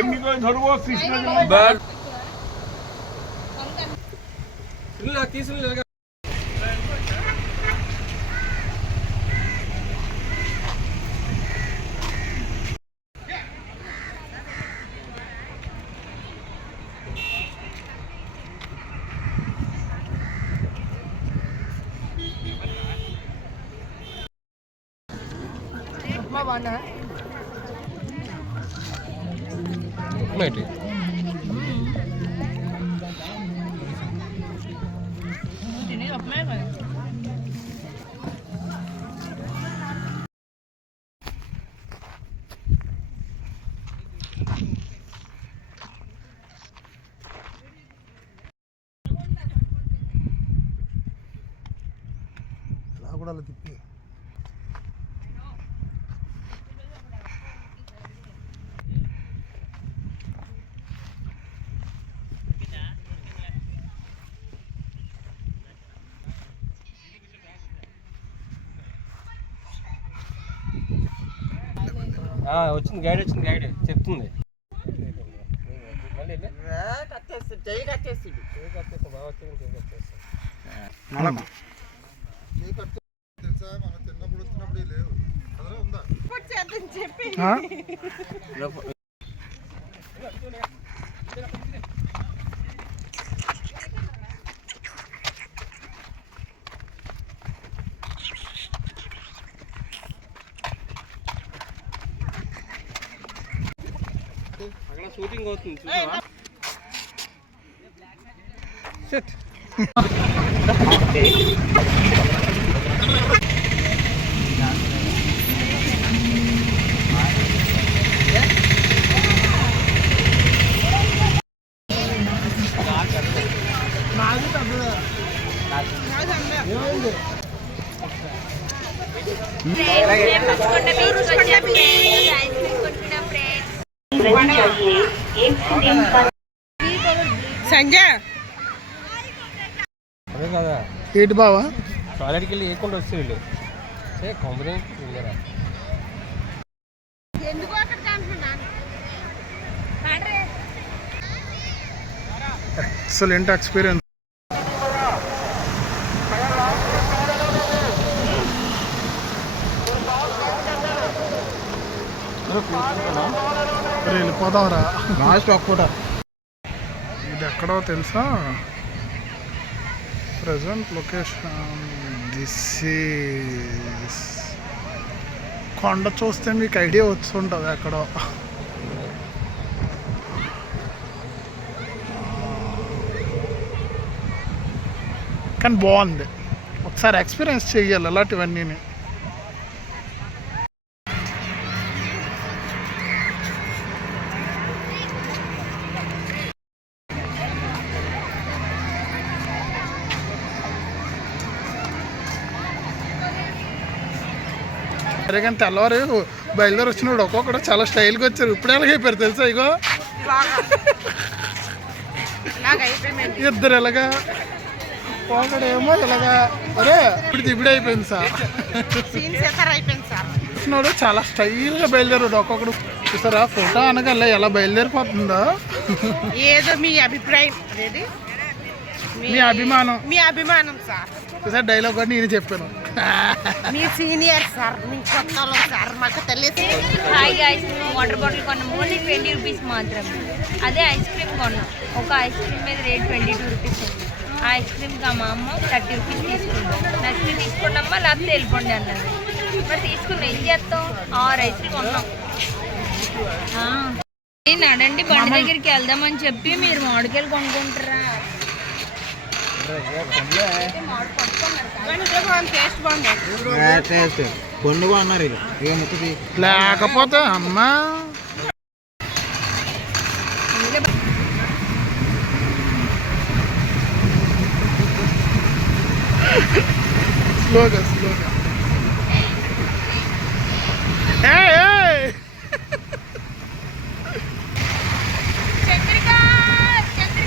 এমনি করে ধরবো Krishna mana? Mana itu? Ini apa mana? Aku dah letih. వచ్చింది గైడ్ చెప్తుంది అక్కడ షూటింగ్ అవుతుంది చూసావా సెట్ సంజయ్ అదే కదా ఏంటి బావా టాయిలెట్కి వెళ్ళి ఏకుండా వస్తే వీళ్ళు కంపెనీ ఎక్సలెంట్ ఎక్స్పీరియన్స్. వెళ్ళిపోదాంరా లాస్ట్ ఒక్కట. ఇది ఎక్కడో తెలుసా? ప్రజెంట్ లొకేషన్ దిస్ ఈస్ కొండ చూస్తే మీకు ఐడియా వస్తుంటుంది ఎక్కడో. కానీ బాగుంది, ఒకసారి ఎక్స్పీరియన్స్ చెయ్యాలి అలాంటివన్నీ. సరే కానీ తెల్లవారు బయలుదేరి వచ్చినప్పుడు ఒక్కొక్కడు చాలా స్టైల్గా వచ్చారు. ఇప్పుడు ఎలాగైపోయారు తెలుసా? ఇగో ఇద్దరు ఎలాగా, ఒకడేమో ఇలాగా. అరే ఇప్పుడు అయిపోయింది సార్. వచ్చినాడు చాలా స్టైల్గా బయలుదేరాడు ఒక్కొక్కడు. చూసారా ఫోటో అనగల ఎలా బయలుదేరిపోతుందో. ఏదో మీ అభిప్రాయం, మీ అభిమానం సార్. సార్ డైలాగ్ కూడా నేను చెప్పాను. మీ సీనియర్ సార్, మీ కొత్త సార్, మాకు తెలియదు. హాయ్ గైస్, మేము వాటర్ బాటిల్ కొన్నాం ఓన్లీ 20 రూపీస్ మాత్రమే. అదే ఐస్ క్రీమ్ కొన్నాం, ఒక ఐస్ క్రీమ్ మీద రేట్ 22 రూపీస్ ఉంది. ఆ ఐస్ క్రీమ్కి మా అమ్మ 30 రూపీస్ తీసుకుంటాం. నచ్చి తీసుకున్నామా లేకపోతే వెళ్ళిపోండి అన్నది. మరి తీసుకుని ఏం చేస్తాం? 6 ఐస్ క్రీమ్ కొన్నాం. నడండి బండి దగ్గరికి వెళ్దామని చెప్పి మీరు మామిడికాయలు కొనుక్కుంటారా? పండుగ అన్నారు లేకపోతే అమ్మా స్లోగా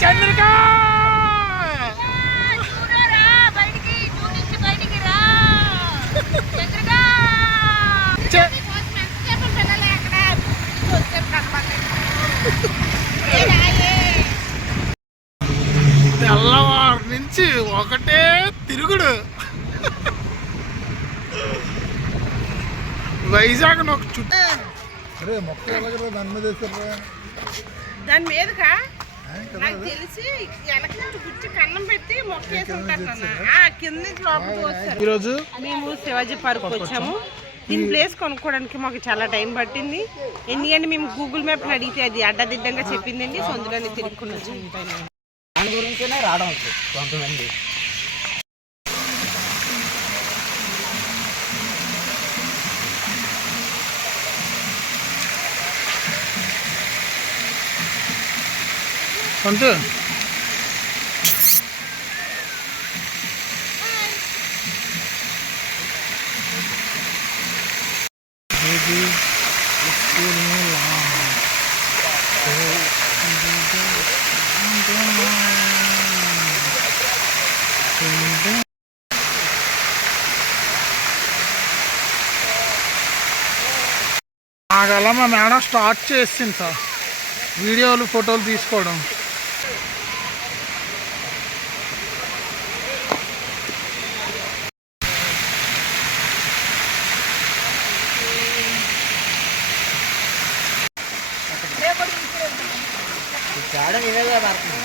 చంద్రిక వైజాగ్ ఒక చుట్టూ దాని మీదకా నాకు తెలిసి వెనక నుంచి గుచ్చి కన్నం పెట్టి మొక్కేసి ఉంటారు కింద నుంచి లోపలికి వస్తారు. ఈరోజు మేము శివాజీ పార్క్ వచ్చాము. దీని ప్లేస్ కొనుక్కోవడానికి మాకు చాలా టైం పట్టింది. ఎందుకంటే మేము గూగుల్ మ్యాప్ అడిగితే అది అడ్డదిడ్డంగా చెప్పిందండి. సో అందులోనే తిరుగుకుని వచ్చాము. దాని గురించేనే రావడం కొంతమంది. అంతే నాకలా మా మేడం స్టార్ట్ చేసింది సార్ వీడియోలు ఫోటోలు తీసుకోవడం. తేడా ఇవేగా పడుతుంది.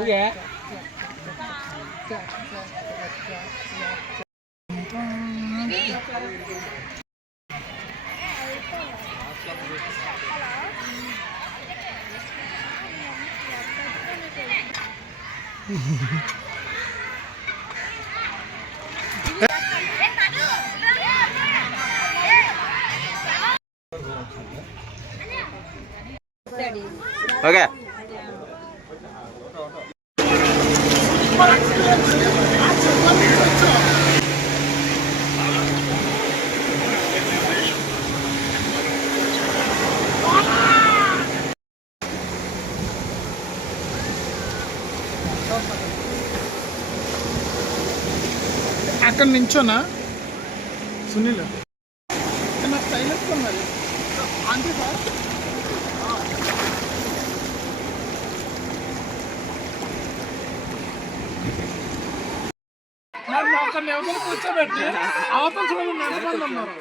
ఊగే ఓకే అక్కడ నించోనా సునీల్ నాకు సైలెన్స్ మరి అంతే సార్. మరి ఒక ఎవరు కూర్చోబెట్టి అవతల చూడండి ఎంతమంది ఉన్నారు.